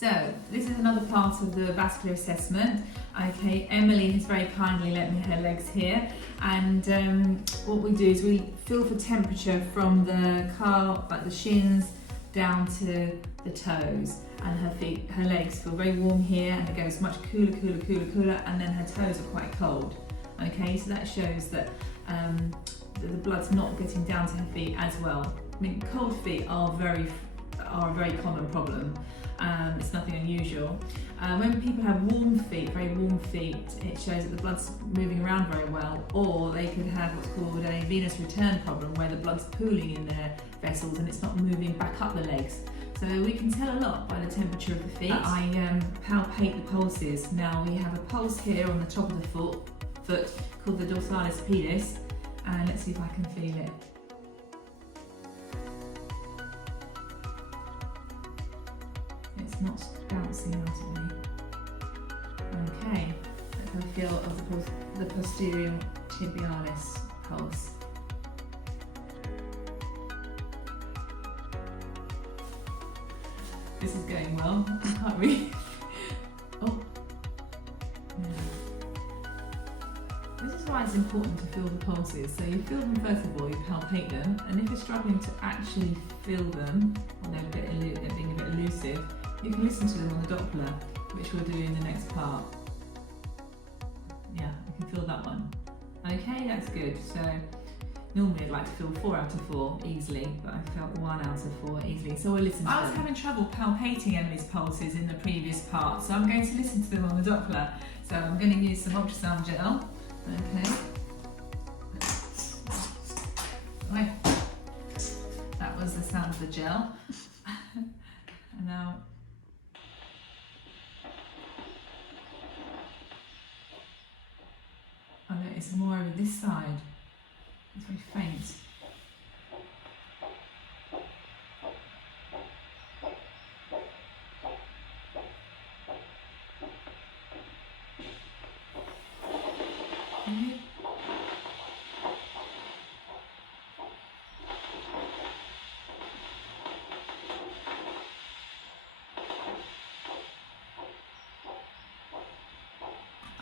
So this is another part of the vascular assessment. Okay, Emily has very kindly lent me her legs here, and what we do is we feel for temperature from the calf, like the shins, down to the toes, and her feet, her legs feel very warm here, and it goes much cooler, and then her toes are quite cold. Okay, so that shows that the blood's not getting down to her feet as well. I mean, cold feet are a very common problem. It's nothing unusual. When people have warm feet, very warm feet, it shows that the blood's moving around very well, or they could have what's called a venous return problem, where the blood's pooling in their vessels and it's not moving back up the legs. So we can tell a lot by the temperature of the feet. I palpate the pulses. Now we have a pulse here on the top of the foot called the dorsalis pedis, and let's see if I can feel it. It's not bouncing out at me. Okay, let's have a feel of the posterior tibialis pulse. This is going well. I can't really. Oh, yeah. This is why it's important to feel the pulses. So you feel them first of all, you palpate them, and if you're struggling to actually feel them, or they're being a bit elusive, you can listen to them on the Doppler, which we'll do in the next part. Yeah, you can feel that one. Okay, that's good. So normally I'd like to feel 4 out of 4 easily, but I felt 1 out of 4 easily. So we'll listen to them. I was having trouble palpating Emily's pulses in the previous part, so I'm going to listen to them on the Doppler. So I'm going to use some ultrasound gel. Okay. Right. That was the sound of the gel. And now I notice more over this side. It's very faint.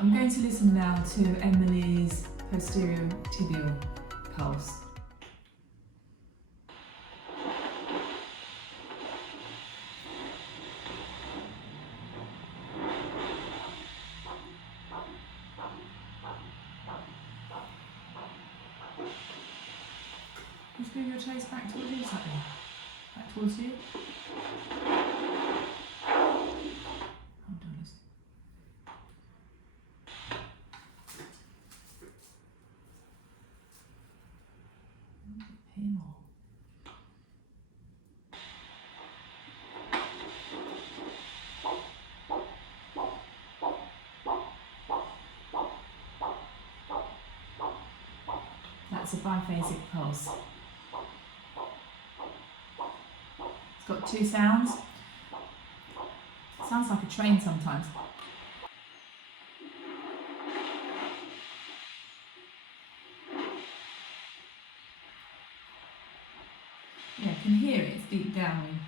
I'm going to listen now to Emily's posterior tibial pulse. Just move your toes back towards you, slightly. Back towards you. That's a biphasic pulse. It's got 2 sounds. It sounds like a train sometimes. Yeah, I can hear it, it's deep down.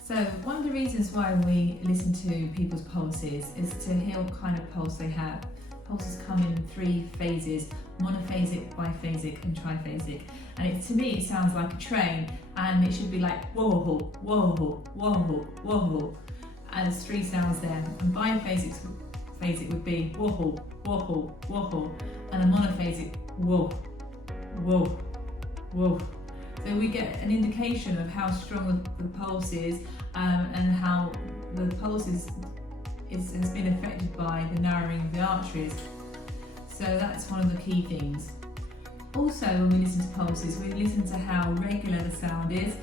So one of the reasons why we listen to people's pulses is to hear what kind of pulse they have. Pulses come in 3 phases: monophasic, biphasic and triphasic. And to me it sounds like a train, and it should be like whoa, whoa, whoa, whoa. And there's 3 sounds there. And biphasic would be whoa, wobble, wobble, and a monophasic whoa, whoa, whoa. So we get an indication of how strong the pulse is and how the pulse has been affected by the narrowing of the arteries. So that's one of the key things. Also, when we listen to pulses, we listen to how regular the sound is.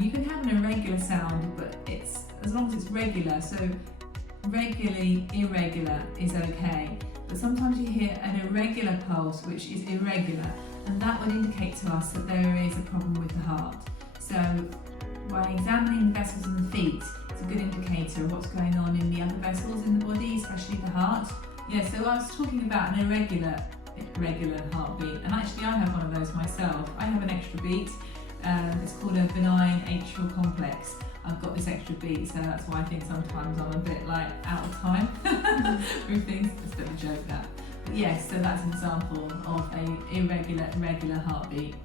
You can have an irregular sound, but it's as long as it's regular. So regularly irregular is okay. But sometimes you hear an irregular pulse, which is irregular, and that would indicate to us that there is a problem with the heart. So by examining the vessels in the feet, it's a good indicator of what's going on in the other vessels in the body, especially the heart. Yeah, so I was talking about an irregular heartbeat, and actually I have one of those myself. I have an extra beat. It's called a benign atrial complex. I've got this extra beat, so that's why I think sometimes I'm a bit like out of time with things. It's a bit of a joke, that. But yes, so that's an example of an irregular heartbeat.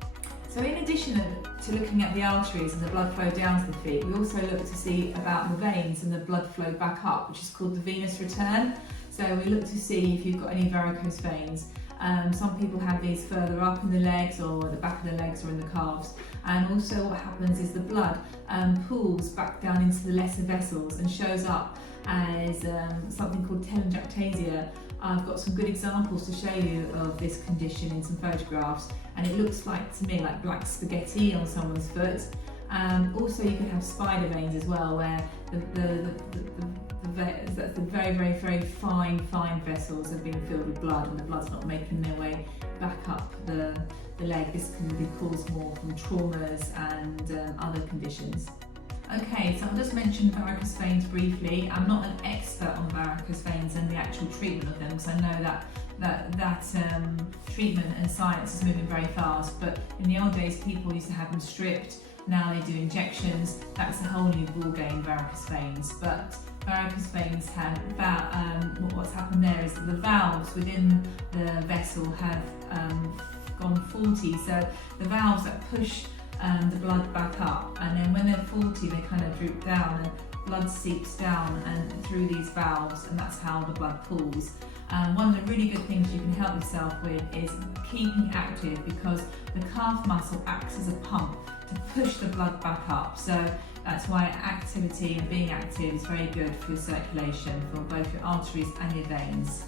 So in addition to looking at the arteries and the blood flow down to the feet, we also look to see about the veins and the blood flow back up, which is called the venous return. So we look to see if you've got any varicose veins. Some people have these further up in the legs or the back of the legs or in the calves. And also what happens is the blood pools back down into the lesser vessels and shows up as something called telangiectasia. I've got some good examples to show you of this condition in some photographs, and it looks like to me like black spaghetti on someone's foot. Also you can have spider veins as well, where the very fine vessels have been filled with blood and the blood's not making their way back up the leg. This can be caused more from traumas and other conditions. Okay, so I'll just mention varicose veins briefly. I'm not an expert on varicose veins and the actual treatment of them, so I know that treatment and science is moving very fast, but in the old days people used to have them stripped. Now they do injections. That's a whole new ballgame, varicose veins. But varicose veins have what's happened there is that the valves within the vessel have gone faulty. So the valves that push the blood back up, and then when they're faulty, they kind of droop down and blood seeps down and through these valves, and that's how the blood pools. One of the really good things you can help yourself with is keeping active, because the calf muscle acts as a pump to push the blood back up. So that's why activity and being active is very good for your circulation, for both your arteries and your veins.